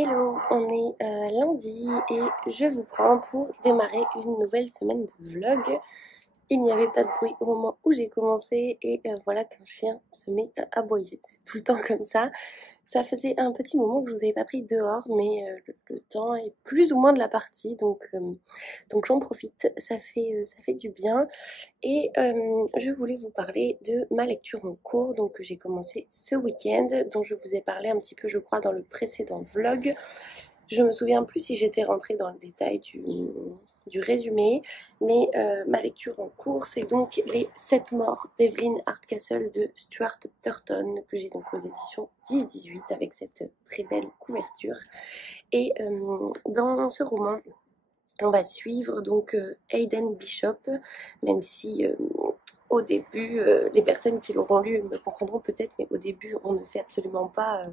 Hello, on est lundi et je vous prends pour démarrer une nouvelle semaine de vlog. Il n'y avait pas de bruit au moment où j'ai commencé et voilà qu'un chien se met à aboyer. C'est tout le temps comme ça. Ça faisait un petit moment que je vous avais pas pris dehors, mais le temps est plus ou moins de la partie, donc j'en profite. Ça fait du bien. Et je voulais vous parler de ma lecture en cours, donc que j'ai commencé ce week-end, dont je vous ai parlé un petit peu, je crois, dans le précédent vlog. Je me souviens plus si j'étais rentrée dans le détail du résumé, mais ma lecture en cours, c'est donc Les 7 morts d'Evelyn Hardcastle de Stuart Turton, que j'ai donc aux éditions 10-18 avec cette très belle couverture. Et dans ce roman, on va suivre donc Hayden Bishop, même si au début, les personnes qui l'auront lu me comprendront peut-être, mais au début, on ne sait absolument pas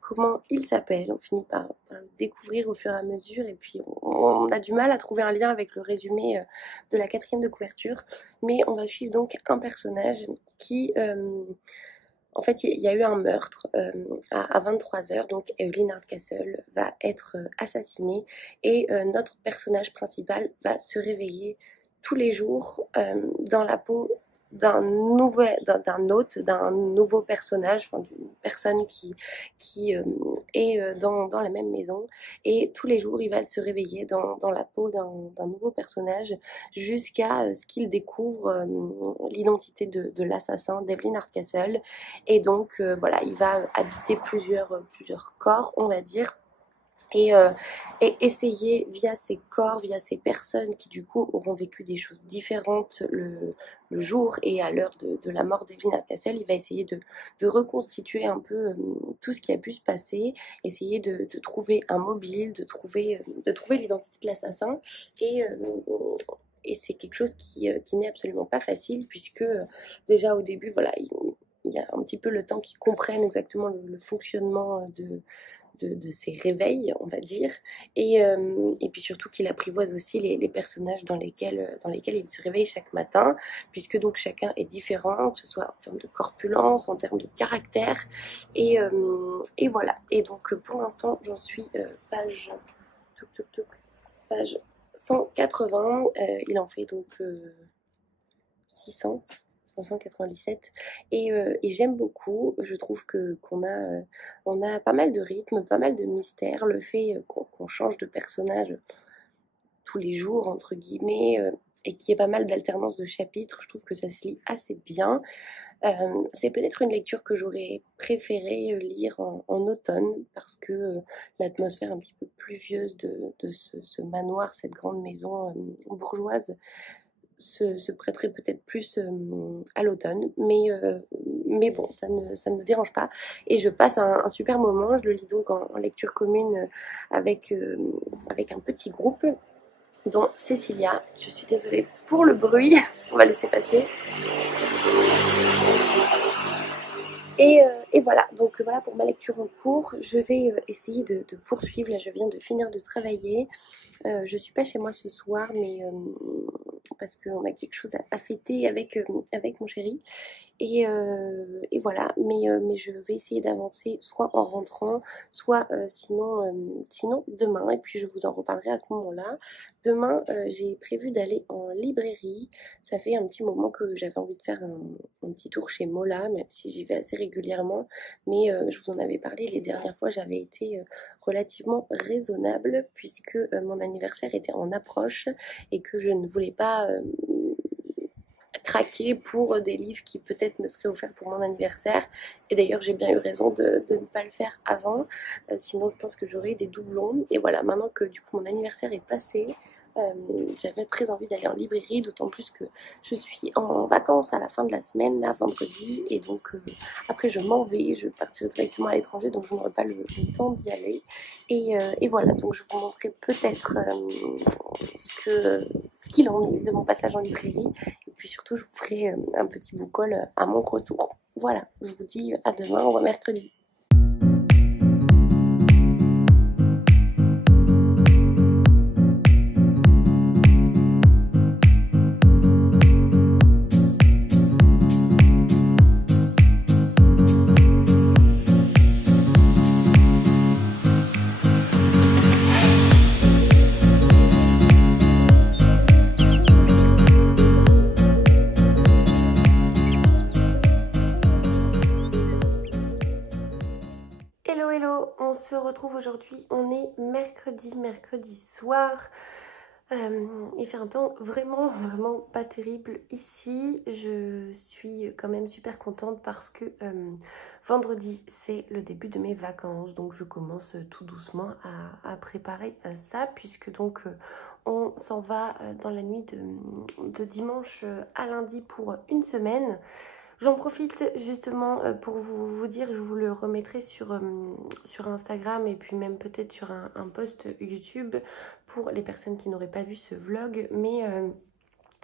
comment il s'appelle. On finit par le découvrir au fur et à mesure, et puis on a du mal à trouver un lien avec le résumé de la 4e de couverture. Mais on va suivre donc un personnage qui... en fait, il y a eu un meurtre à 23h, donc Evelyn Hardcastle va être assassinée et notre personnage principal va se réveiller tous les jours dans la peau d'un hôte, d'un nouveau personnage, enfin d'une personne qui est dans la même maison, et tous les jours il va se réveiller dans la peau d'un nouveau personnage jusqu'à ce qu'il découvre l'identité de l'assassin d'Evelyn Hardcastle. Et donc voilà, il va habiter plusieurs corps, on va dire, et essayer via ces corps, via ces personnes qui du coup auront vécu des choses différentes le jour et à l'heure de la mort d'Evelyn Hardcastle, il va essayer de reconstituer un peu tout ce qui a pu se passer, essayer de trouver un mobile, de trouver l'identité de l'assassin, et c'est quelque chose qui n'est absolument pas facile, puisque déjà au début, voilà, il y a un petit peu le temps qu'ils comprennent exactement le fonctionnement de ses réveils, on va dire, et puis surtout qu'il apprivoise aussi les personnages dans lesquels il se réveille chaque matin, puisque donc chacun est différent, que ce soit en termes de corpulence, en termes de caractère, et voilà. Et donc pour l'instant, j'en suis page 180, il en fait donc 600. 597, et j'aime beaucoup. Je trouve qu'on a pas mal de rythme, pas mal de mystère, le fait qu'on change de personnage tous les jours entre guillemets, et qu'il y ait pas mal d'alternance de chapitres. Je trouve que ça se lit assez bien. C'est peut-être une lecture que j'aurais préféré lire en automne, parce que l'atmosphère un petit peu pluvieuse de ce manoir, cette grande maison bourgeoise, se prêterait peut-être plus à l'automne, mais bon, ça ne me dérange pas, et je passe un super moment. Je le lis donc en lecture commune avec un petit groupe, dont Cécilia. Je suis désolée pour le bruit, on va laisser passer. Et voilà, donc voilà pour ma lecture en cours. Je vais essayer de poursuivre. Là, je viens de finir de travailler. Je suis pas chez moi ce soir, mais parce qu'on a quelque chose à fêter avec mon chéri. Et voilà, mais je vais essayer d'avancer soit en rentrant, soit sinon demain, et puis je vous en reparlerai à ce moment-là. Demain, j'ai prévu d'aller en librairie. Ça fait un petit moment que j'avais envie de faire un petit tour chez Mola, même si j'y vais assez régulièrement, mais je vous en avais parlé les dernières fois. J'avais été relativement raisonnable, puisque mon anniversaire était en approche et que je ne voulais pas craquer pour des livres qui peut-être me seraient offerts pour mon anniversaire. Et d'ailleurs, j'ai bien eu raison de ne pas le faire avant, sinon je pense que j'aurais des doublons. Et voilà, maintenant que du coup mon anniversaire est passé, j'avais très envie d'aller en librairie, d'autant plus que je suis en vacances à la fin de la semaine, là, vendredi, et donc après je m'en vais, je partirai directement à l'étranger, donc je n'aurai pas le temps d'y aller. Et voilà, donc je vous montrerai peut-être ce qu'il en est de mon passage en librairie, et puis surtout je vous ferai un petit book haul à mon retour. Voilà, je vous dis à demain, au mercredi. on se retrouve aujourd'hui, on est mercredi soir. Il fait un temps vraiment pas terrible ici. Je suis quand même super contente parce que vendredi c'est le début de mes vacances, donc je commence tout doucement à préparer ça, puisque donc on s'en va dans la nuit de dimanche à lundi pour une semaine. J'en profite justement pour vous dire, je vous le remettrai sur Instagram et puis même peut-être sur un post YouTube pour les personnes qui n'auraient pas vu ce vlog, mais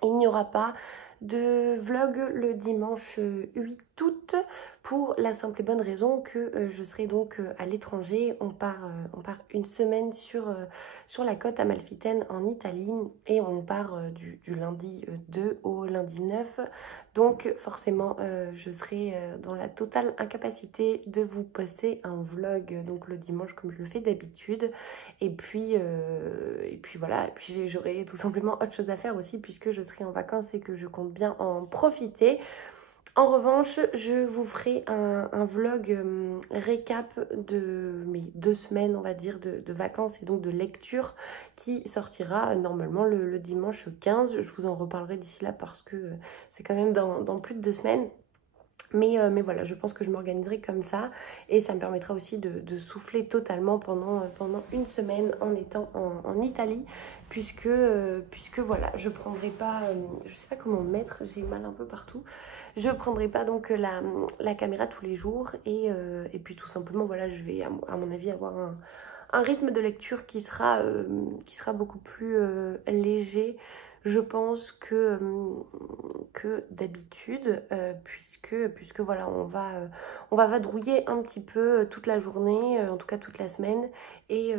il n'y aura pas de vlog le dimanche 8 août pour la simple et bonne raison que je serai donc à l'étranger. On part une semaine sur la côte amalfitaine en Italie et on part du lundi 2 au lundi 9. Donc forcément je serai dans la totale incapacité de vous poster un vlog donc le dimanche comme je le fais d'habitude. Et puis voilà, et puis j'aurai tout simplement autre chose à faire aussi puisque je serai en vacances et que je compte bien en profiter. En revanche, je vous ferai un vlog récap de mes 2 semaines, on va dire, de vacances et donc de lecture qui sortira normalement le dimanche 15. Je vous en reparlerai d'ici là parce que c'est quand même dans plus de 2 semaines. Mais voilà, je pense que je m'organiserai comme ça et ça me permettra aussi de souffler totalement pendant une semaine en étant en Italie puisque voilà, je prendrai pas, je sais pas comment me mettre, j'ai mal un peu partout, je prendrai pas donc la caméra tous les jours et puis tout simplement voilà, je vais à mon avis avoir un rythme de lecture qui sera beaucoup plus léger, je pense, que d'habitude, puisque voilà, on va vadrouiller un petit peu toute la journée, en tout cas toute la semaine. Et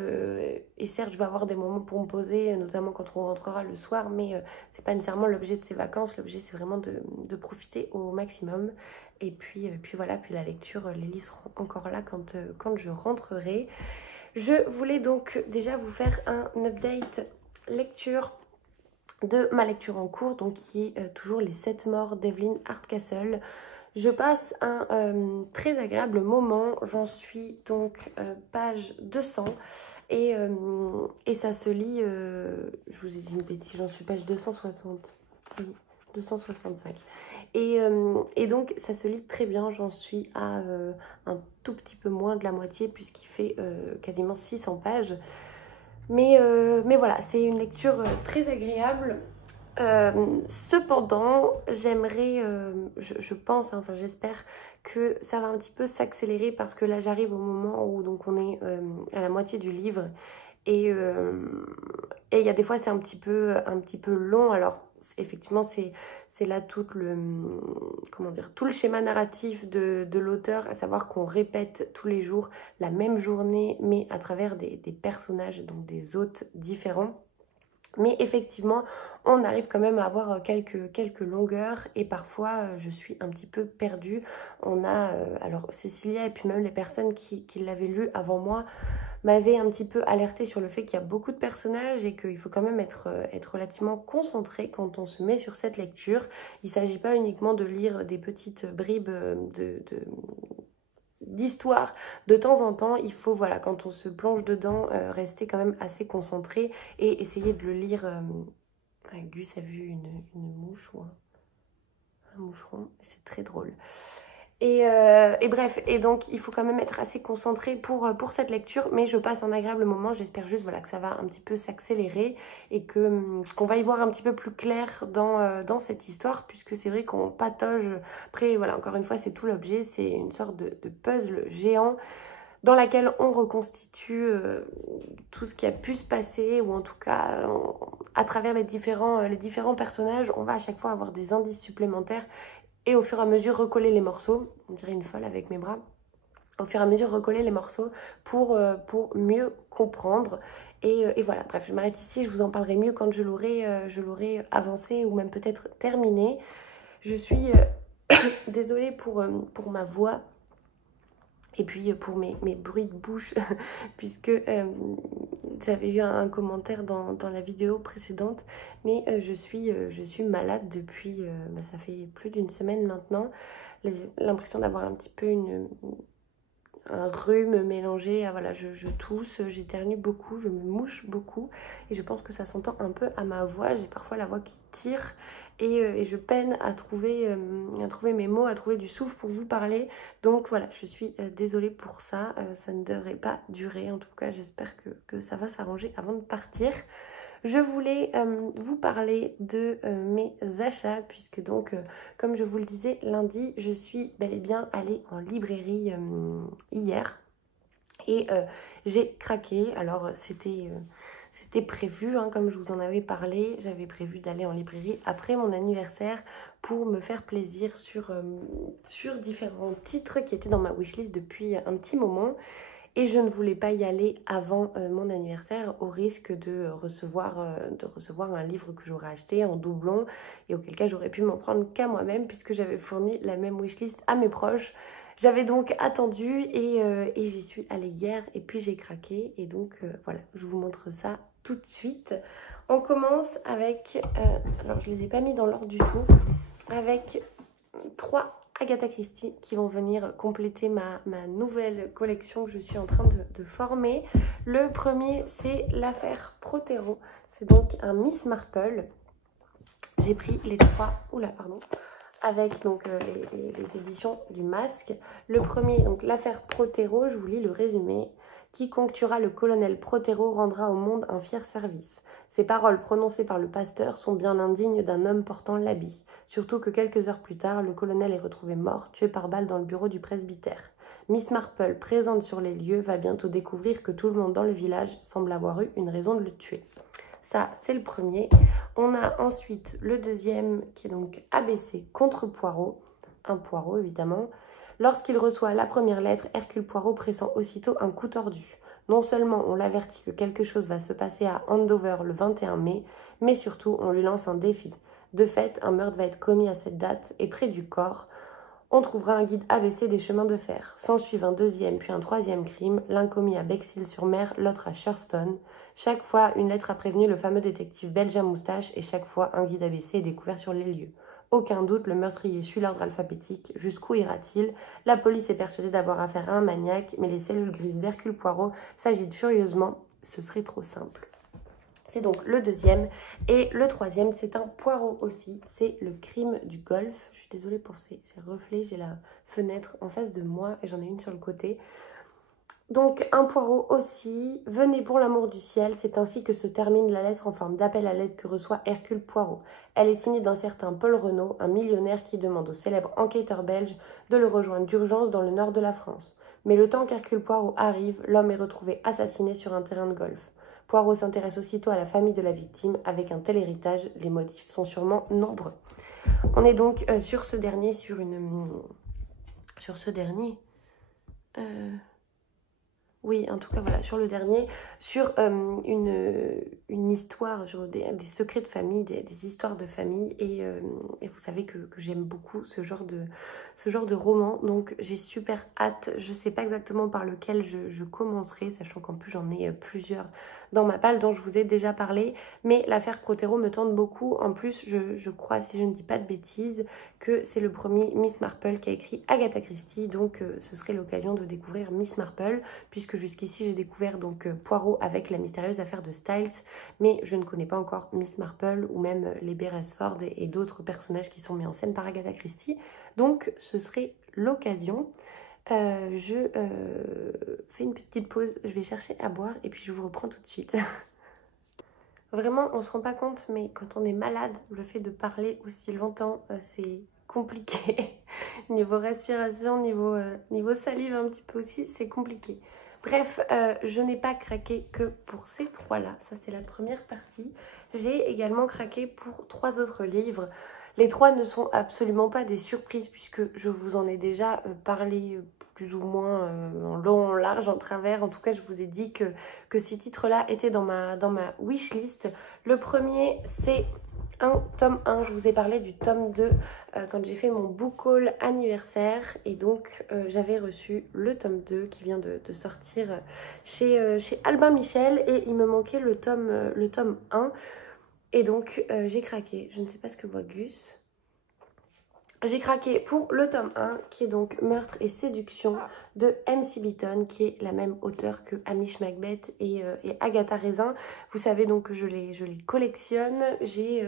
certes, je vais avoir des moments pour me poser, notamment quand on rentrera le soir, mais c'est pas nécessairement l'objet de ces vacances. L'objet, c'est vraiment de profiter au maximum. Et puis voilà, puis la lecture, les livres seront encore là quand je rentrerai. Je voulais donc déjà vous faire un update lecture de ma lecture en cours, donc qui est toujours Les 7 morts d'Evelyn Hardcastle. Je passe un très agréable moment, j'en suis donc page 200 et ça se lit, je vous ai dit une bêtise, j'en suis page 260, oui, 265. Et donc ça se lit très bien, j'en suis à un tout petit peu moins de la moitié puisqu'il fait quasiment 600 pages. Mais voilà, c'est une lecture très agréable. Cependant, j'aimerais, je pense, hein, enfin j'espère que ça va un petit peu s'accélérer parce que là j'arrive au moment où donc on est à la moitié du livre et il y a des fois c'est un petit peu long. Alors effectivement c'est là tout le, comment dire, tout le schéma narratif de l'auteur, à savoir qu'on répète tous les jours la même journée mais à travers des personnages, donc des hôtes différents. Mais effectivement, on arrive quand même à avoir quelques longueurs et parfois je suis un petit peu perdue. On a, alors Cécilia et puis même les personnes qui l'avaient lu avant moi m'avaient un petit peu alerté sur le fait qu'il y a beaucoup de personnages et qu'il faut quand même être relativement concentré quand on se met sur cette lecture. Il ne s'agit pas uniquement de lire des petites bribes d'histoire de temps en temps, il faut, voilà, quand on se plonge dedans, rester quand même assez concentré et essayer de le lire. Gus a vu une mouche ou un moucheron, c'est très drôle. Et bref, et donc il faut quand même être assez concentré pour cette lecture, mais je passe un agréable moment. J'espère juste voilà, que ça va un petit peu s'accélérer et qu'on va y voir un petit peu plus clair dans cette histoire, puisque c'est vrai qu'on patauge. Après, voilà, encore une fois, c'est tout l'objet, c'est une sorte de puzzle géant dans laquelle on reconstitue tout ce qui a pu se passer, ou en tout cas, à travers les différents personnages, on va à chaque fois avoir des indices supplémentaires. Et au fur et à mesure recoller les morceaux, on dirait une folle avec mes bras, au fur et à mesure recoller les morceaux pour mieux comprendre. Et voilà, bref, je m'arrête ici, je vous en parlerai mieux quand je l'aurai avancé ou même peut-être terminé. Je suis désolée pour ma voix et puis pour mes bruits de bouche, puisque j'avais eu un commentaire dans la vidéo précédente, mais je suis malade depuis, ça fait plus d'une semaine maintenant. L'impression d'avoir un petit peu un rhume mélangé à, voilà, je tousse, j'éternue beaucoup, je me mouche beaucoup et je pense que ça s'entend un peu à ma voix. J'ai parfois la voix qui tire et je peine à trouver mes mots, à trouver du souffle pour vous parler. Donc voilà, je suis désolée pour ça, ça ne devrait pas durer. En tout cas, j'espère que ça va s'arranger avant de partir. Je voulais vous parler de mes achats puisque donc, comme je vous le disais, lundi, je suis bel et bien allée en librairie hier et j'ai craqué. Alors, c'était prévu, hein, comme je vous en avais parlé. J'avais prévu d'aller en librairie après mon anniversaire pour me faire plaisir sur différents titres qui étaient dans ma wishlist depuis un petit moment. Et je ne voulais pas y aller avant mon anniversaire au risque de recevoir un livre que j'aurais acheté en doublon et auquel cas j'aurais pu m'en prendre qu'à moi-même puisque j'avais fourni la même wishlist à mes proches. J'avais donc attendu et j'y suis allée hier et puis j'ai craqué et donc voilà, je vous montre ça tout de suite. On commence avec, alors je les ai pas mis dans l'ordre du tout, avec 3 Agatha Christie qui vont venir compléter ma nouvelle collection que je suis en train de former. Le premier, c'est l'affaire Protéro. C'est donc un Miss Marple. J'ai pris les 3, avec donc les éditions du Masque. Le premier, donc l'affaire Protéro, je vous lis le résumé. Quiconque tuera le colonel Protéro rendra au monde un fier service. Ces paroles prononcées par le pasteur sont bien indignes d'un homme portant l'habit. Surtout que quelques heures plus tard, le colonel est retrouvé mort, tué par balle dans le bureau du presbytère. Miss Marple, présente sur les lieux, va bientôt découvrir que tout le monde dans le village semble avoir eu une raison de le tuer. Ça, c'est le premier. On a ensuite le deuxième qui est donc ABC contre Poirot. Un Poirot, évidemment. Lorsqu'il reçoit la première lettre, Hercule Poirot pressent aussitôt un coup tordu. Non seulement on l'avertit que quelque chose va se passer à Andover le 21 mai, mais surtout on lui lance un défi. De fait, un meurtre va être commis à cette date et près du corps, on trouvera un guide ABC des chemins de fer. S'ensuivent un deuxième puis un troisième crime, l'un commis à Bexhill-sur-Mer, l'autre à Shurston. Chaque fois, une lettre a prévenu le fameux détective belge à moustache et chaque fois, un guide ABC est découvert sur les lieux. Aucun doute, le meurtrier suit l'ordre alphabétique. Jusqu'où ira-t-il? La police est persuadée d'avoir affaire à un maniaque, mais les cellules grises d'Hercule Poirot s'agitent furieusement. Ce serait trop simple. C'est donc le deuxième. Et le troisième, c'est un Poirot aussi. C'est le crime du golf. Je suis désolée pour ces reflets. J'ai la fenêtre en face de moi et j'en ai une sur le côté. Donc un Poirot aussi. Venez pour l'amour du ciel. C'est ainsi que se termine la lettre en forme d'appel à l'aide que reçoit Hercule Poirot. Elle est signée d'un certain Paul Renaud, un millionnaire qui demande au célèbre enquêteur belge de le rejoindre d'urgence dans le nord de la France. Mais le temps qu'Hercule Poirot arrive, l'homme est retrouvé assassiné sur un terrain de golf. Poirot s'intéresse aussitôt à la famille de la victime. Avec un tel héritage, les motifs sont sûrement nombreux. On est donc sur ce dernier, oui, en tout cas, voilà, sur le dernier, sur une histoire, sur des secrets de famille, des histoires de famille. Et vous savez que j'aime beaucoup ce genre de roman. Donc, j'ai super hâte. Je sais pas exactement par lequel je commencerai, sachant qu'en plus, j'en ai plusieurs dans ma palle dont je vous ai déjà parlé. Mais l'affaire Protéro me tente beaucoup. En plus, je crois, si je ne dis pas de bêtises, que c'est le premier Miss Marple qui a écrit Agatha Christie. Donc, ce serait l'occasion de découvrir Miss Marple, puisque jusqu'ici j'ai découvert donc Poirot avec la mystérieuse affaire de Styles, mais je ne connais pas encore Miss Marple ou même les Beresford et d'autres personnages qui sont mis en scène par Agatha Christie. Donc ce serait l'occasion. Je fais une petite pause, je vais chercher à boire et puis je vous reprends tout de suite. Vraiment, on se rend pas compte, mais quand on est malade, le fait de parler aussi longtemps, c'est compliqué. Niveau respiration, niveau salive un petit peu aussi, c'est compliqué. Bref, je n'ai pas craqué que pour ces 3-là. Ça, c'est la première partie. J'ai également craqué pour 3 autres livres. Les 3 ne sont absolument pas des surprises puisque je vous en ai déjà parlé plus ou moins en long, en large, en travers. En tout cas, je vous ai dit que ces titres-là étaient dans ma wishlist. Le premier, c'est un tome 1. Je vous ai parlé du tome 2 quand j'ai fait mon book haul anniversaire. Et donc, j'avais reçu le tome 2 qui vient de sortir chez Albin Michel. Et il me manquait le tome 1. Et donc, j'ai craqué. Je ne sais pas ce que voit Gus. j'ai craqué pour le tome 1 qui est donc Meurtre et séduction de M.C. Beaton, qui est la même auteure que Hamish Macbeth et Agatha Raisin. Vous savez donc que je les collectionne. J'ai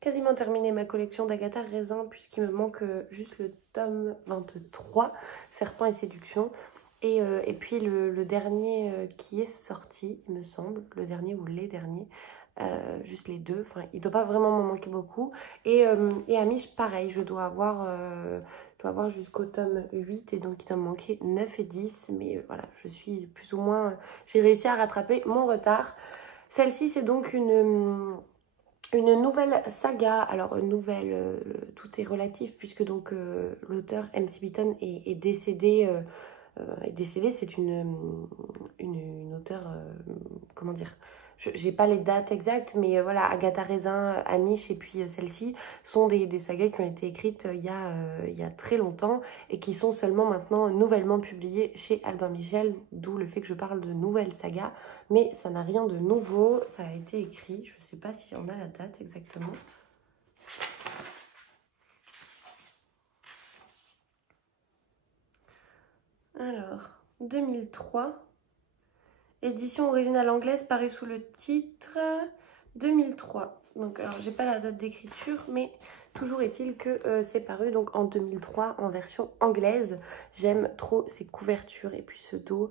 quasiment terminé ma collection d'Agatha Raisin puisqu'il me manque juste le tome 23, Serpent et séduction. Et puis le dernier qui est sorti, il me semble, le dernier ou les derniers, juste les deux, enfin il doit pas vraiment m'en manquer beaucoup. Et Amish pareil, je dois avoir jusqu'au tome 8 et donc il doit me manquer 9 et 10, mais voilà, je suis plus ou moins, j'ai réussi à rattraper mon retard. Celle-ci c'est donc une nouvelle saga. Alors nouvelle, tout est relatif puisque donc l'auteur M.C. Beaton est décédé. C'est une auteure, comment dire, j'ai pas les dates exactes, mais voilà, Agatha Raisin, Amish et puis celle-ci sont des sagas qui ont été écrites il y a très longtemps et qui sont seulement maintenant nouvellement publiées chez Albin Michel, d'où le fait que je parle de nouvelles sagas, mais ça n'a rien de nouveau, ça a été écrit, je sais pas si on a la date exactement. Alors, 2003, édition originale anglaise parue sous le titre 2003. Donc, alors, j'ai pas la date d'écriture, mais toujours est-il que c'est paru donc en 2003 en version anglaise. J'aime trop ces couvertures et puis ce dos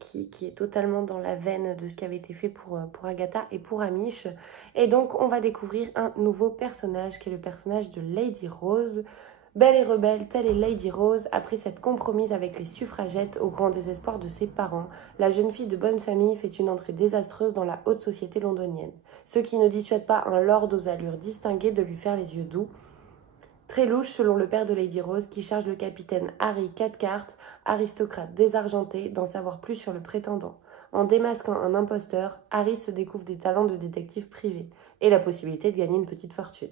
qui est totalement dans la veine de ce qui avait été fait pour Agatha et pour Amish. Et donc, on va découvrir un nouveau personnage qui est le personnage de Lady Rose. Belle et rebelle, telle est Lady Rose, après s'être compromise avec les suffragettes au grand désespoir de ses parents, la jeune fille de bonne famille fait une entrée désastreuse dans la haute société londonienne, ce qui ne dissuade pas un lord aux allures distinguées de lui faire les yeux doux. Très louche selon le père de Lady Rose, qui charge le capitaine Harry Cathcart, aristocrate désargenté, d'en savoir plus sur le prétendant. En démasquant un imposteur, Harry se découvre des talents de détective privé et la possibilité de gagner une petite fortune.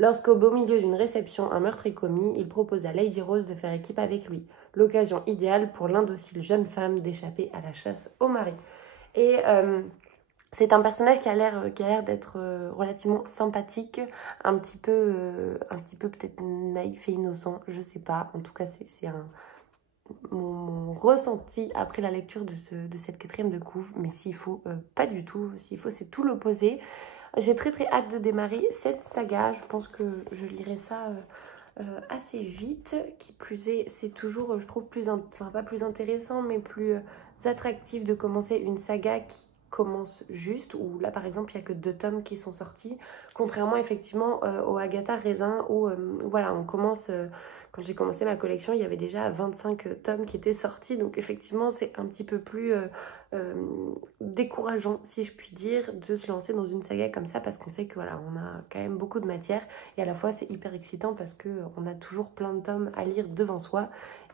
Lorsqu'au beau milieu d'une réception, un meurtre est commis, il propose à Lady Rose de faire équipe avec lui. L'occasion idéale pour l'indocile jeune femme d'échapper à la chasse au mari. Et c'est un personnage qui a l'air d'être relativement sympathique, un petit peu peut-être naïf et innocent, je sais pas. En tout cas, c'est mon ressenti après la lecture de cette quatrième de couve. Mais s'il faut, pas du tout. S'il faut, c'est tout l'opposé. J'ai très très hâte de démarrer cette saga. Je pense que je lirai ça assez vite. Qui plus est, c'est toujours, je trouve, enfin pas plus intéressant, mais plus attractif de commencer une saga qui commence juste, où là par exemple il n'y a que 2 tomes qui sont sortis, contrairement effectivement au Agatha Raisin où voilà, on commence, quand j'ai commencé ma collection il y avait déjà 25 tomes qui étaient sortis, donc effectivement c'est un petit peu plus décourageant si je puis dire de se lancer dans une saga comme ça, parce qu'on sait que voilà, on a quand même beaucoup de matière et à la fois c'est hyper excitant parce qu'on a toujours plein de tomes à lire devant soi.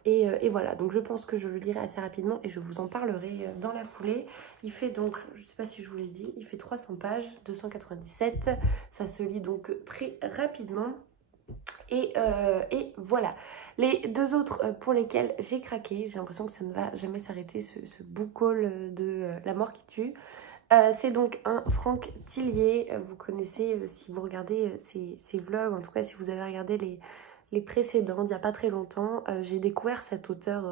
Et voilà, donc je pense que je le lirai assez rapidement et je vous en parlerai dans la foulée. Il fait donc, je ne sais pas si je vous l'ai dit, il fait 300 pages, 297. Ça se lit donc très rapidement. Et voilà. Les 2 autres pour lesquels j'ai craqué, j'ai l'impression que ça ne va jamais s'arrêter, ce book haul de La mort qui tue. C'est donc un Franck Tillier. Vous connaissez, si vous regardez ses vlogs, en tout cas si vous avez regardé les précédents, il n'y a pas très longtemps. J'ai découvert cet auteur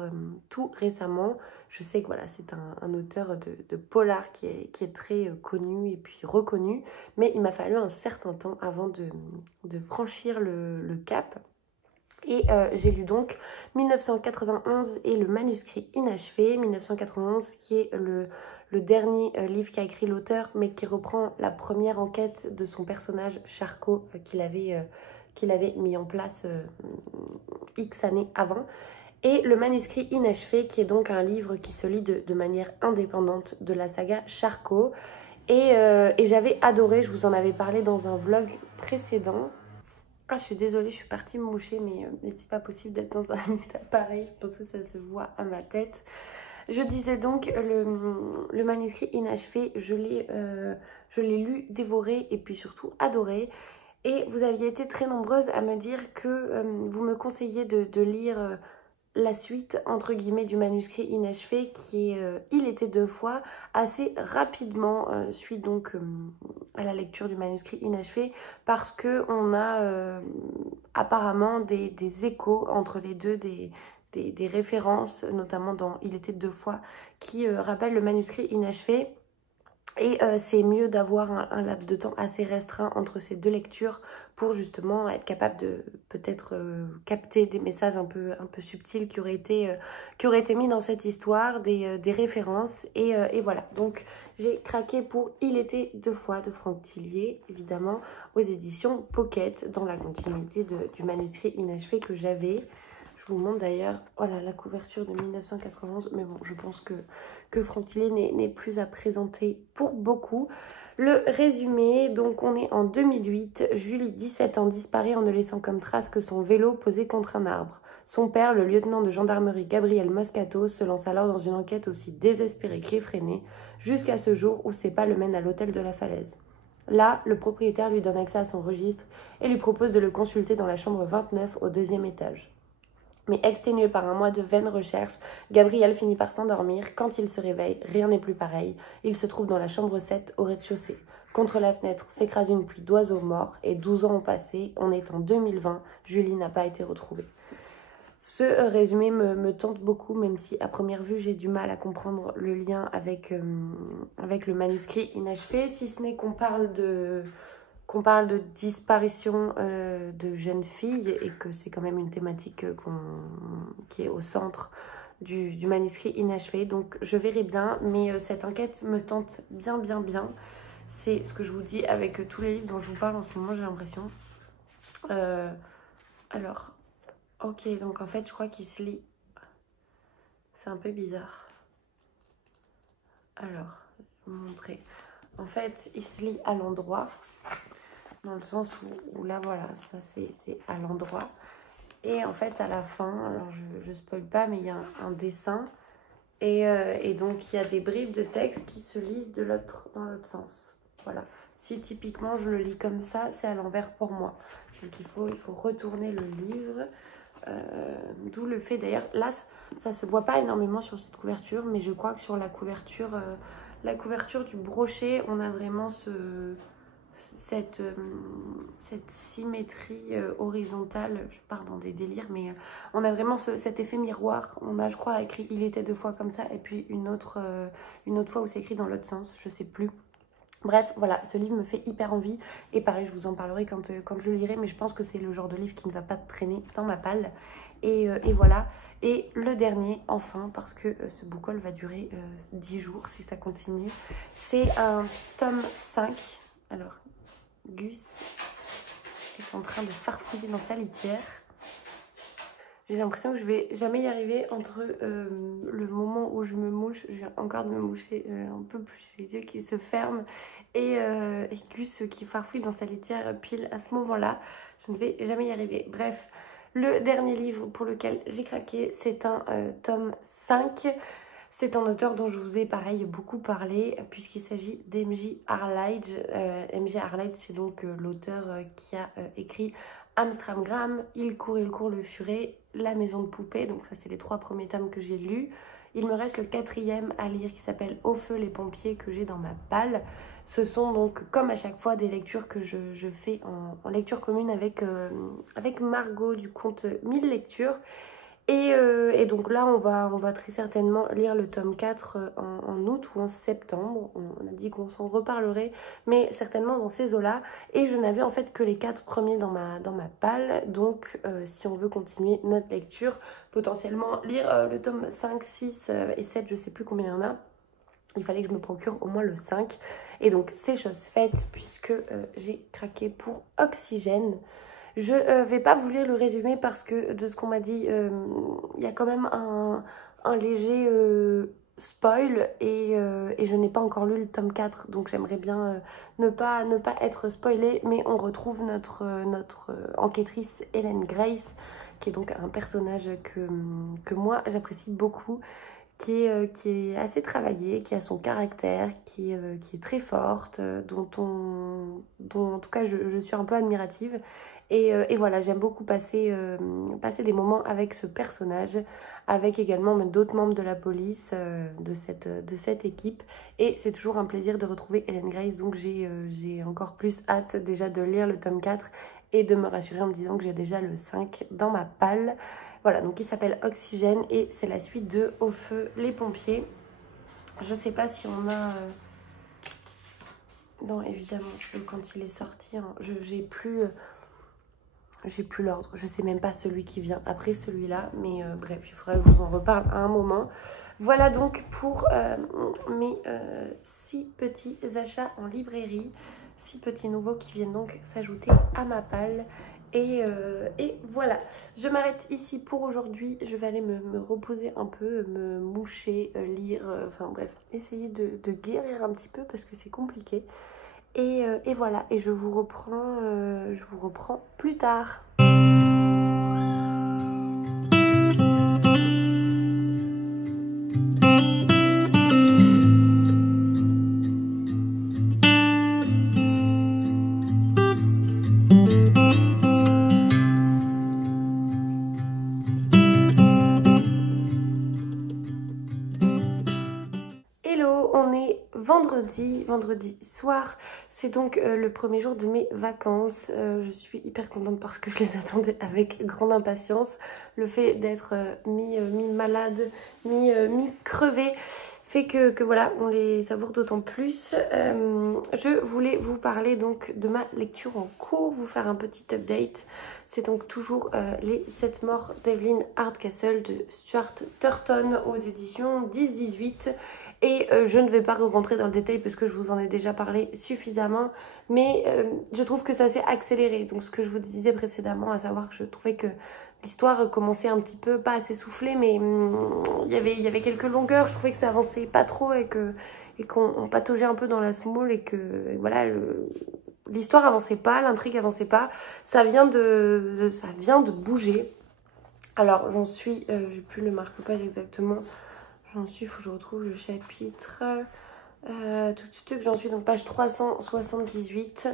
tout récemment. Je sais que voilà, c'est un auteur de polar qui est très connu et puis reconnu, mais il m'a fallu un certain temps avant de franchir le cap. Et j'ai lu donc 1991 et le manuscrit inachevé, 1991 qui est le dernier livre qu'a écrit l'auteur, mais qui reprend la première enquête de son personnage Charcot qu'il avait mis en place X années avant. Et le manuscrit inachevé qui est donc un livre qui se lit de manière indépendante de la saga Charcot. Et j'avais adoré, je vous en avais parlé dans un vlog précédent. Ah, je suis désolée, je suis partie me moucher, mais c'est pas possible d'être dans un état pareil. Je pense que ça se voit à ma tête. Je disais donc, le manuscrit inachevé, je l'ai lu, dévoré et puis surtout adoré. Et vous aviez été très nombreuses à me dire que vous me conseilliez de lire la suite entre guillemets du manuscrit inachevé qui est Il était deux fois, assez rapidement suite donc à la lecture du manuscrit inachevé, parce que on a apparemment des échos entre les deux, des références, notamment dans Il était deux fois, qui rappellent le manuscrit inachevé. Et c'est mieux d'avoir un laps de temps assez restreint entre ces deux lectures pour justement être capable de peut-être capter des messages un peu subtils qui auraient été mis dans cette histoire, des références. Et voilà, donc j'ai craqué pour Il était deux fois de Franck Thillier, évidemment, aux éditions Pocket, dans la continuité du manuscrit inachevé que j'avais. Je vous montre d'ailleurs, voilà, la couverture de 1991, mais bon, je pense que Franck Thillier n'est plus à présenter pour beaucoup. Le résumé, donc on est en 2008, Julie, 17 ans, disparaît en ne laissant comme trace que son vélo posé contre un arbre. Son père, le lieutenant de gendarmerie Gabriel Moscato, se lance alors dans une enquête aussi désespérée qu'effrénée, jusqu'à ce jour où ses pas le mènent à l'hôtel de la Falaise. Là, le propriétaire lui donne accès à son registre et lui propose de le consulter dans la chambre 29 au 2e étage. Mais exténué par un mois de vaines recherches, Gabriel finit par s'endormir. Quand il se réveille, rien n'est plus pareil. Il se trouve dans la chambre 7 au rez-de-chaussée. Contre la fenêtre s'écrase une pluie d'oiseaux morts et 12 ans ont passé. On est en 2020. Julie n'a pas été retrouvée. Ce résumé me tente beaucoup, même si à première vue j'ai du mal à comprendre le lien avec le manuscrit inachevé, si ce n'est qu'on parle de disparition de jeunes filles et que c'est quand même une thématique qui est au centre du manuscrit inachevé. Donc je verrai bien, mais cette enquête me tente bien. C'est ce que je vous dis avec tous les livres dont je vous parle en ce moment, j'ai l'impression. Alors, ok, donc en fait je crois qu'il se lit. C'est un peu bizarre. Alors, je vais vous montrer. En fait, il se lit à l'endroit. Dans le sens où là, voilà, ça c'est à l'endroit. Et en fait, à la fin, alors je spoil pas, mais il y a un dessin. Et donc, il y a des bribes de texte qui se lisent dans l'autre sens. Voilà. Si typiquement je le lis comme ça, c'est à l'envers pour moi. Donc, il faut retourner le livre. D'où le fait, d'ailleurs, là, ça se voit pas énormément sur cette couverture, mais je crois que sur la couverture du brochet, on a vraiment cette symétrie horizontale. Je pars dans des délires, mais on a vraiment cet effet miroir. On a, je crois, écrit Il était deux fois comme ça, et puis une autre fois où c'est écrit dans l'autre sens, je sais plus. Bref, voilà, ce livre me fait hyper envie. Et pareil, je vous en parlerai quand je le lirai, mais je pense que c'est le genre de livre qui ne va pas traîner dans ma palle. Et voilà. Et le dernier, enfin, parce que ce book haul va durer 10 jours si ça continue, c'est un tome 5. Alors, Gus est en train de farfouiller dans sa litière. J'ai l'impression que je vais jamais y arriver entre le moment où je me mouche, je viens encore de me moucher, un peu plus les yeux qui se ferment, et Gus qui farfouille dans sa litière pile à ce moment-là. Je ne vais jamais y arriver. Bref, le dernier livre pour lequel j'ai craqué, c'est un tome 5. C'est un auteur dont je vous ai pareil beaucoup parlé, puisqu'il s'agit d'M.J. Arlidge. M.J. Arlidge, c'est donc l'auteur qui a écrit Amstramgram, Il court le furet, La maison de poupée. Donc ça, c'est les 3 premiers tomes que j'ai lus. Il me reste le 4e à lire qui s'appelle Au feu les pompiers, que j'ai dans ma palle. Ce sont donc, comme à chaque fois, des lectures que je fais en lecture commune avec Margot du compte 1000 lectures. Et donc là, on va très certainement lire le tome 4 en août ou en septembre. On a dit qu'on s'en reparlerait, mais certainement dans ces eaux-là. Et je n'avais en fait que les 4 premiers dans ma palle. Donc, si on veut continuer notre lecture, potentiellement lire le tome 5, 6 et 7, je sais plus combien il y en a. Il fallait que je me procure au moins le 5. Et donc, c'est chose faite puisque j'ai craqué pour Oxygène. Je vais pas vous lire le résumé parce que de ce qu'on m'a dit, il y a quand même un léger spoil et je n'ai pas encore lu le tome 4, donc j'aimerais bien ne pas être spoilée, mais on retrouve notre enquêtrice Hélène Grace, qui est donc un personnage que moi j'apprécie beaucoup, qui est assez travaillée, qui a son caractère, qui est très forte, dont en tout cas je suis un peu admirative. Et voilà, j'aime beaucoup passer des moments avec ce personnage, avec également d'autres membres de la police de cette équipe. Et c'est toujours un plaisir de retrouver Ellen Grace, donc j'ai encore plus hâte déjà de lire le tome 4 et de me rassurer en me disant que j'ai déjà le 5 dans ma palle. Voilà, donc il s'appelle Oxygène et c'est la suite de Au feu les pompiers. Je sais pas si on a... Non, évidemment, quand il est sorti, hein, j'ai plus l'ordre. Je sais même pas celui qui vient après celui-là. Mais bref, il faudrait que je vous en reparle à un moment. Voilà donc pour mes 6 petits achats en librairie. 6 petits nouveaux qui viennent donc s'ajouter à ma palle. Et voilà, je m'arrête ici pour aujourd'hui. Je vais aller me reposer un peu, me moucher, lire, enfin bref, essayer de guérir un petit peu parce que c'est compliqué. Et voilà, et je vous reprends plus tard. Hello, on est vendredi soir, c'est donc le premier jour de mes vacances. Je suis hyper contente parce que je les attendais avec grande impatience. Le fait d'être mi-malade, mi-crevée fait que voilà, on les savoure d'autant plus. Je voulais vous parler donc de ma lecture en cours, vous faire un petit update. C'est donc toujours Les 7 morts d'Evelyn Hardcastle de Stuart Turton aux éditions 10-18. Et je ne vais pas rentrer dans le détail parce que je vous en ai déjà parlé suffisamment. Mais je trouve que ça s'est accéléré. Donc ce que je vous disais précédemment, à savoir que je trouvais que l'histoire commençait un petit peu, pas à s'essouffler, mais il y avait quelques longueurs. Je trouvais que ça avançait pas trop et qu'on pataugeait un peu dans la semoule et que voilà, l'histoire avançait pas, l'intrigue avançait pas. Ça vient de bouger. Alors j'en suis, j'ai plus le marque-page exactement. J'en suis, il faut que je retrouve le chapitre. J'en suis donc page 378.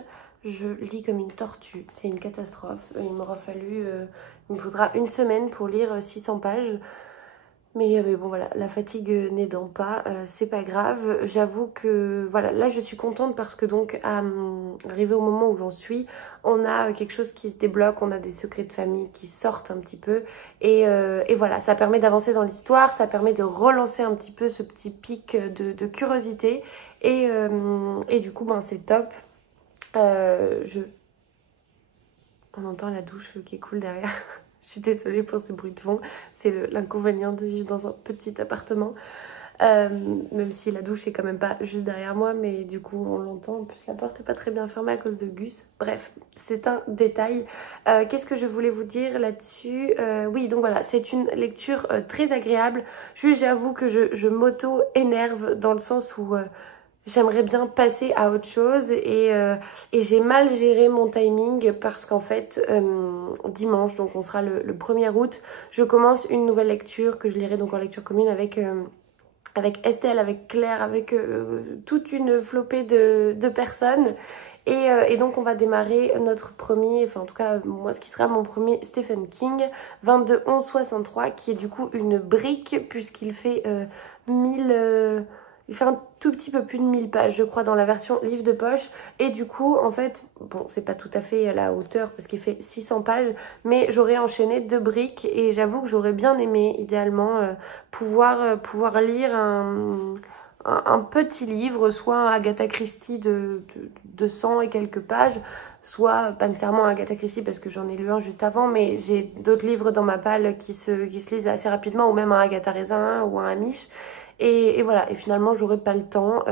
Je lis comme une tortue, c'est une catastrophe. Il me faudra une semaine pour lire 600 pages. Mais bon voilà, la fatigue n'aidant pas, c'est pas grave. J'avoue que voilà, là je suis contente parce que donc arrivé au moment où j'en suis, on a quelque chose qui se débloque, on a des secrets de famille qui sortent un petit peu. Et voilà, ça permet d'avancer dans l'histoire, ça permet de relancer un petit peu ce petit pic de curiosité. Et du coup, ben, c'est top. On entend la douche qui coule derrière. Je suis désolée pour ce bruit de fond. C'est l'inconvénient de vivre dans un petit appartement. Même si la douche est quand même pas juste derrière moi, mais du coup on l'entend. En plus la porte est pas très bien fermée à cause de Gus. Bref, c'est un détail. Qu'est-ce que je voulais vous dire là-dessus? Oui, donc voilà, c'est une lecture très agréable. Juste j'avoue que je m'auto-énerve dans le sens où... j'aimerais bien passer à autre chose et j'ai mal géré mon timing parce qu'en fait dimanche, donc on sera le 1er août, je commence une nouvelle lecture que je lirai donc en lecture commune avec Estelle, avec Claire, avec toute une flopée de personnes. Et donc on va démarrer notre premier, enfin en tout cas moi ce qui sera mon premier Stephen King, 22-11-63, qui est du coup une brique puisqu'il fait 1000... il fait un tout petit peu plus de 1000 pages, je crois, dans la version livre de poche. Et du coup, en fait, bon, c'est pas tout à fait à la hauteur parce qu'il fait 600 pages, mais j'aurais enchaîné 2 briques et j'avoue que j'aurais bien aimé, idéalement, pouvoir lire un petit livre, soit un Agatha Christie de 100 et quelques pages, soit pas nécessairement un Agatha Christie parce que j'en ai lu un juste avant, mais j'ai d'autres livres dans ma palle qui se lisent assez rapidement, ou même un Agatha Raisin ou un Amish. Et voilà, et finalement j'aurais pas le temps,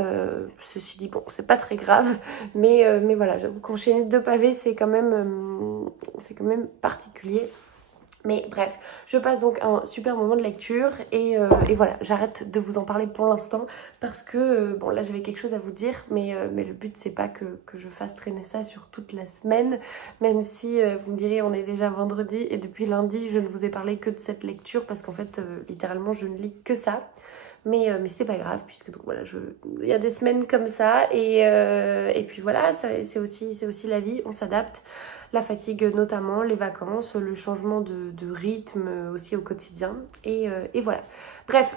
ceci dit bon c'est pas très grave, mais voilà, j'avoue qu'enchaîner 2 pavés c'est quand même particulier. Mais bref, je passe donc un super moment de lecture et voilà, j'arrête de vous en parler pour l'instant parce que, bon là j'avais quelque chose à vous dire, mais le but c'est pas que je fasse traîner ça sur toute la semaine, même si vous me direz on est déjà vendredi et depuis lundi je ne vous ai parlé que de cette lecture parce qu'en fait littéralement je ne lis que ça. Mais c'est pas grave puisque donc voilà, il y a des semaines comme ça et puis voilà, c'est aussi la vie, on s'adapte. la fatigue notamment, les vacances, le changement de rythme aussi au quotidien. Et voilà. Bref,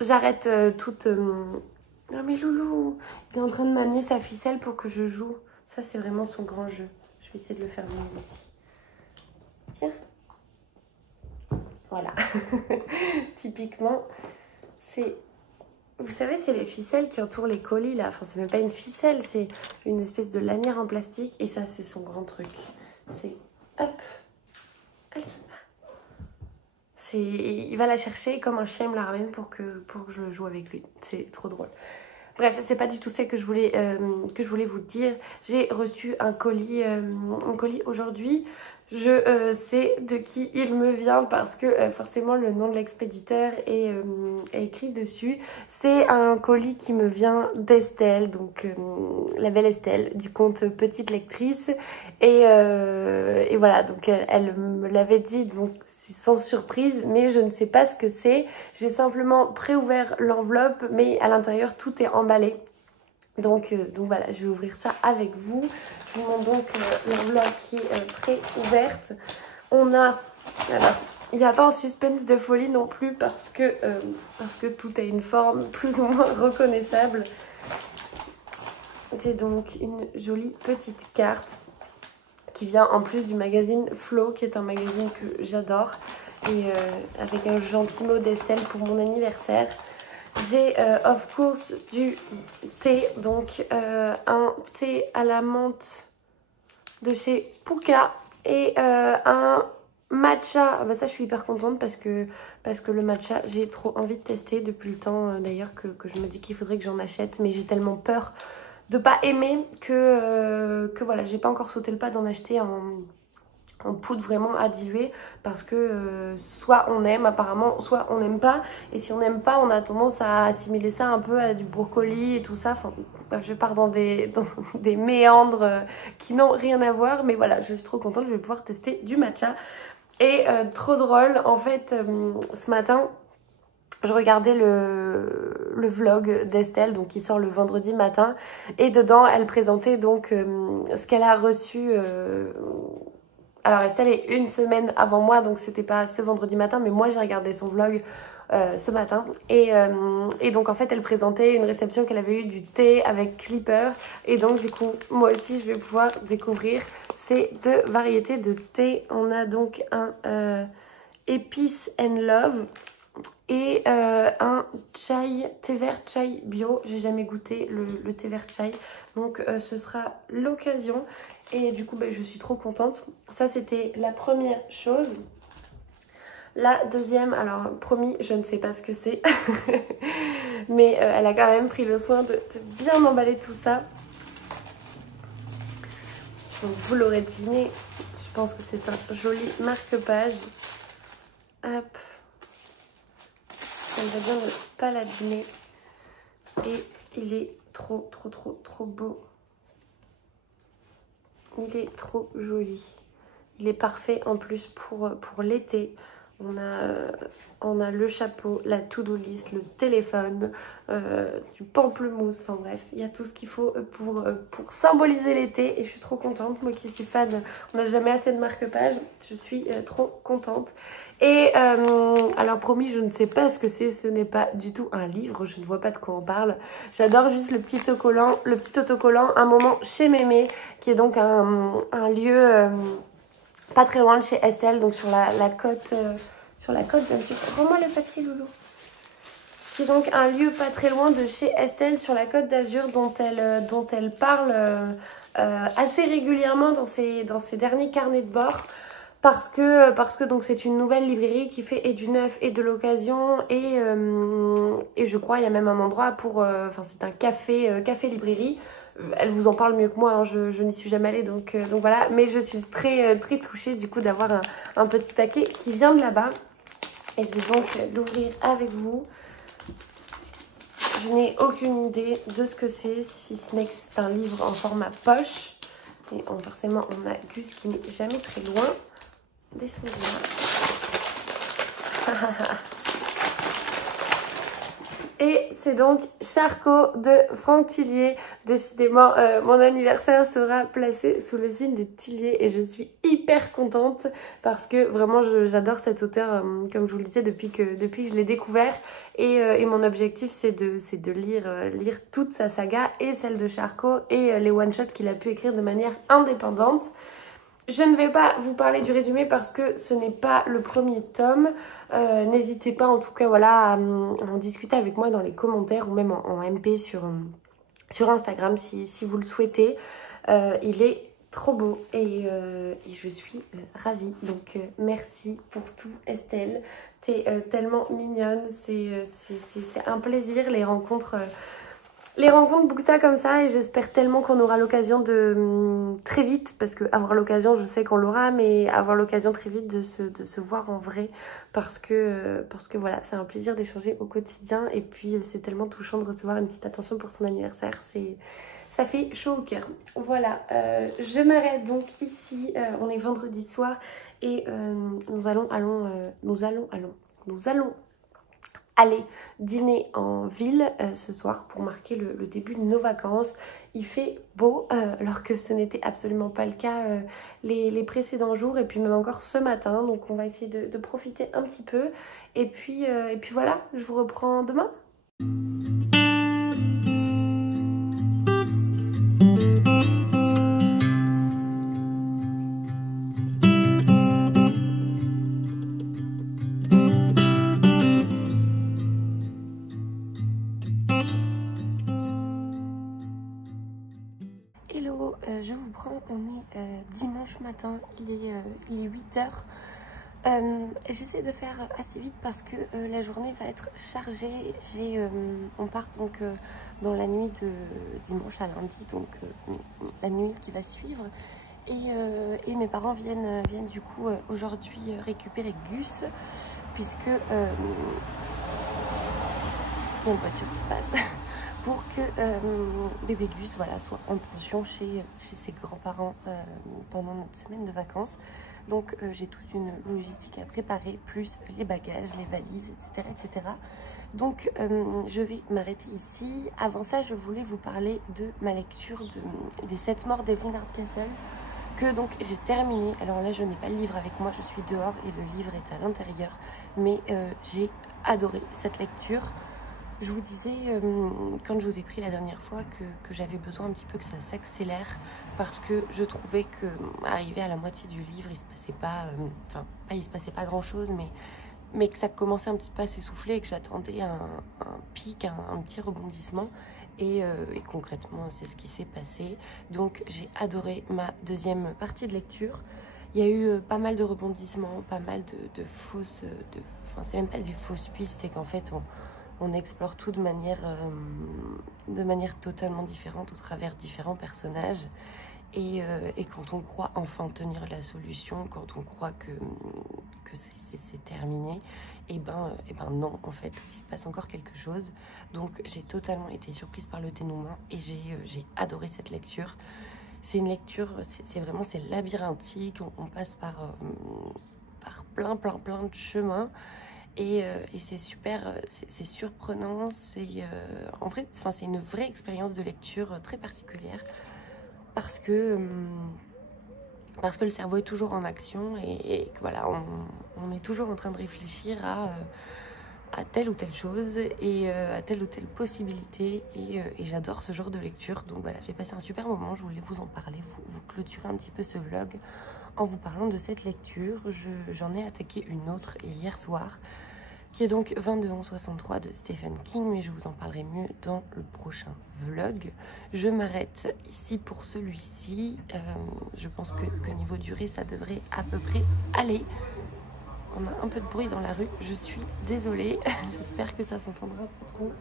j'arrête toute... Non mais Loulou, il est en train de m'amener sa ficelle pour que je joue. Ça c'est vraiment son grand jeu. Je vais essayer de le faire venir ici. Viens. Voilà. Typiquement, c'est... Vous savez, c'est les ficelles qui entourent les colis là. Enfin, c'est même pas une ficelle, c'est une espèce de lanière en plastique. Et ça, c'est son grand truc. C'est... Hop. Allez. Il va la chercher comme un chien me la ramène pour que je joue avec lui. C'est trop drôle. Bref, c'est pas du tout ça que je voulais vous dire. J'ai reçu un colis aujourd'hui. Je sais de qui il me vient parce que forcément le nom de l'expéditeur est écrit dessus. C'est un colis qui me vient d'Estelle, donc la belle Estelle du compte Petite Lectrice. Et voilà, donc elle me l'avait dit, donc c'est sans surprise, mais je ne sais pas ce que c'est. J'ai simplement préouvert l'enveloppe, mais à l'intérieur tout est emballé. Donc voilà, je vais ouvrir ça avec vous. Je vous montre donc l'enveloppe qui est pré-ouverte. On a... Alors, il n'y a pas un suspense de folie non plus parce que tout a une forme plus ou moins reconnaissable. C'est donc une jolie petite carte qui vient en plus du magazine Flow, qui est un magazine que j'adore. Et avec un gentil mot d'Estelle pour mon anniversaire. J'ai of course du thé, donc un thé à la menthe de chez Pukka et un matcha. Ah bah ça je suis hyper contente parce que le matcha j'ai trop envie de tester depuis le temps d'ailleurs que je me dis qu'il faudrait que j'en achète, mais j'ai tellement peur de pas aimer que voilà, j'ai pas encore sauté le pas d'en acheter en poudre vraiment à diluer parce que soit on aime apparemment, soit on n'aime pas, et si on n'aime pas on a tendance à assimiler ça un peu à du brocoli et tout ça. Enfin je pars dans des méandres qui n'ont rien à voir, mais voilà, je suis trop contente, je vais pouvoir tester du matcha. Et trop drôle, en fait ce matin je regardais le vlog d'Estelle, donc qui sort le vendredi matin, et dedans elle présentait donc ce qu'elle a reçu. Alors Estelle est une semaine avant moi, donc c'était pas ce vendredi matin, mais moi j'ai regardé son vlog ce matin. Et donc en fait elle présentait une réception qu'elle avait eue du thé avec Clipper. Et donc du coup moi aussi je vais pouvoir découvrir ces deux variétés de thé. On a donc un Épice and Love et un chai, thé vert chai bio. J'ai jamais goûté le thé vert chai, donc ce sera l'occasion. Et du coup bah, je suis trop contente. Ça c'était la première chose. La deuxième, alors promis je ne sais pas ce que c'est mais elle a quand même pris le soin de bien emballer tout ça. Donc vous l'aurez deviné, je pense que c'est un joli marque-page. Hop, elle va bien ne pas l'abîmer. Et il est trop beau. Il est trop joli. Il est parfait en plus pour l'été. On a le chapeau, la to-do list, le téléphone, du pamplemousse, enfin bref, il y a tout ce qu'il faut pour symboliser l'été. Et je suis trop contente, moi qui suis fan, on n'a jamais assez de marque-page, je suis trop contente. Et alors promis, je ne sais pas ce que c'est, ce n'est pas du tout un livre, je ne vois pas de quoi on parle. J'adore juste le petit autocollant, un moment chez Mémé, qui est donc un lieu pas très loin de chez Estelle, donc sur la côte d'Azur. Rends-moi le papier Loulou. C'est donc un lieu pas très loin de chez Estelle sur la côte d'Azur dont elle parle assez régulièrement dans ses derniers carnets de bord. Parce que donc c'est une nouvelle librairie qui fait et du neuf et de l'occasion, et je crois il y a même un endroit pour... Enfin c'est un café librairie. Elle vous en parle mieux que moi, hein, je n'y suis jamais allée, donc voilà. Mais je suis très touchée du coup d'avoir un petit paquet qui vient de là-bas. Et je vais donc l'ouvrir avec vous. Je n'ai aucune idée de ce que c'est, si ce n'est que c'est un livre en format poche. Et forcément on a Gus qui n'est jamais très loin. Descendez-moi. Et c'est donc Charcot de Franck Tillier. Décidément, mon anniversaire sera placé sous le signe des Tillier et je suis hyper contente parce que vraiment j'adore cet auteur, comme je vous le disais, depuis que je l'ai découvert. Et mon objectif c'est de lire toute sa saga et celle de Charcot et les one-shots qu'il a pu écrire de manière indépendante. Je ne vais pas vous parler du résumé parce que ce n'est pas le premier tome. N'hésitez pas en tout cas voilà, à en discuter avec moi dans les commentaires ou même en MP sur Instagram si vous le souhaitez. Il est trop beau et je suis ravie. Donc merci pour tout Estelle. T'es tellement mignonne. C'est un plaisir les rencontres. Les rencontres Booksta comme ça et j'espère tellement qu'on aura l'occasion de très vite, parce que avoir l'occasion je sais qu'on l'aura, mais avoir l'occasion très vite de se voir en vrai parce que voilà, c'est un plaisir d'échanger au quotidien et puis c'est tellement touchant de recevoir une petite attention pour son anniversaire, ça fait chaud au cœur. Voilà, je m'arrête donc ici, on est vendredi soir et nous allons aller dîner en ville ce soir pour marquer le début de nos vacances. Il fait beau alors que ce n'était absolument pas le cas les précédents jours et puis même encore ce matin. Donc on va essayer de profiter un petit peu et puis voilà, je vous reprends demain. Hello, je vous prends, on est dimanche matin, il est 8h. J'essaie de faire assez vite parce que la journée va être chargée. On part donc dans la nuit de dimanche à lundi, donc la nuit qui va suivre. Et mes parents viennent du coup aujourd'hui récupérer Gus, puisque il y a une voiture qui passe. Pour que bébé Gus voilà, soit en pension chez ses grands-parents pendant notre semaine de vacances. Donc j'ai toute une logistique à préparer, plus les bagages, les valises, etc. etc. Donc je vais m'arrêter ici. Avant ça, je voulais vous parler de ma lecture des 7 morts d'Evelyn Hardcastle, que donc j'ai terminé. Alors là, je n'ai pas le livre avec moi, je suis dehors et le livre est à l'intérieur. Mais j'ai adoré cette lecture. Je vous disais, quand je vous ai pris la dernière fois, que j'avais besoin un petit peu que ça s'accélère parce que je trouvais que arrivé à la moitié du livre, il se passait pas, il se passait pas grand chose, mais que ça commençait un petit peu à s'essouffler et que j'attendais un pic, un petit rebondissement. Et concrètement, c'est ce qui s'est passé. Donc j'ai adoré ma deuxième partie de lecture. Il y a eu pas mal de rebondissements, pas mal de fausses, c'est même pas des fausses pistes, c'est qu'en fait on explore tout de manière totalement différente au travers différents personnages. Et quand on croit enfin tenir la solution, quand on croit que c'est terminé, et ben non, en fait, il se passe encore quelque chose. Donc j'ai totalement été surprise par le dénouement et j'ai adoré cette lecture. C'est une lecture, c'est labyrinthique, on passe par plein de chemins. Et c'est super, c'est surprenant, en vrai, c'est une vraie expérience de lecture très particulière parce que le cerveau est toujours en action et voilà, on est toujours en train de réfléchir à telle ou telle chose et à telle ou telle possibilité et j'adore ce genre de lecture. Donc voilà, j'ai passé un super moment, je voulais vous en parler, vous clôturer un petit peu ce vlog en vous parlant de cette lecture. J'en ai attaqué une autre hier soir, qui est donc 22-11-63 de Stephen King, mais je vous en parlerai mieux dans le prochain vlog. Je m'arrête ici pour celui-ci. Je pense que niveau durée, ça devrait à peu près aller. On a un peu de bruit dans la rue, je suis désolée. J'espère que ça s'entendra pas trop.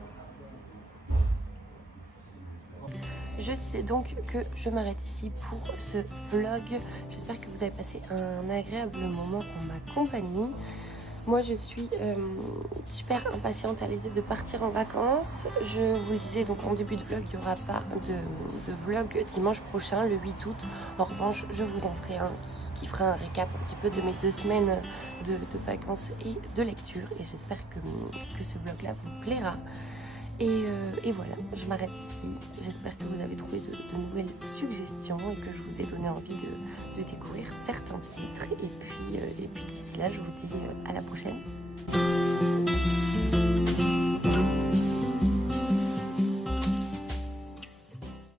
Je disais donc que je m'arrête ici pour ce vlog. J'espère que vous avez passé un agréable moment en ma compagnie. Moi je suis super impatiente à l'idée de partir en vacances. Je vous le disais donc en début de vlog, il n'y aura pas de vlog dimanche prochain, le 8 août. En revanche, je vous en ferai un qui fera un récap un petit peu de mes 2 semaines de vacances et de lecture. Et j'espère que ce vlog là vous plaira. Et voilà, je m'arrête ici. J'espère que vous avez trouvé de nouvelles suggestions et que je vous ai donné envie de découvrir certains titres. Et puis d'ici là, je vous dis à la prochaine.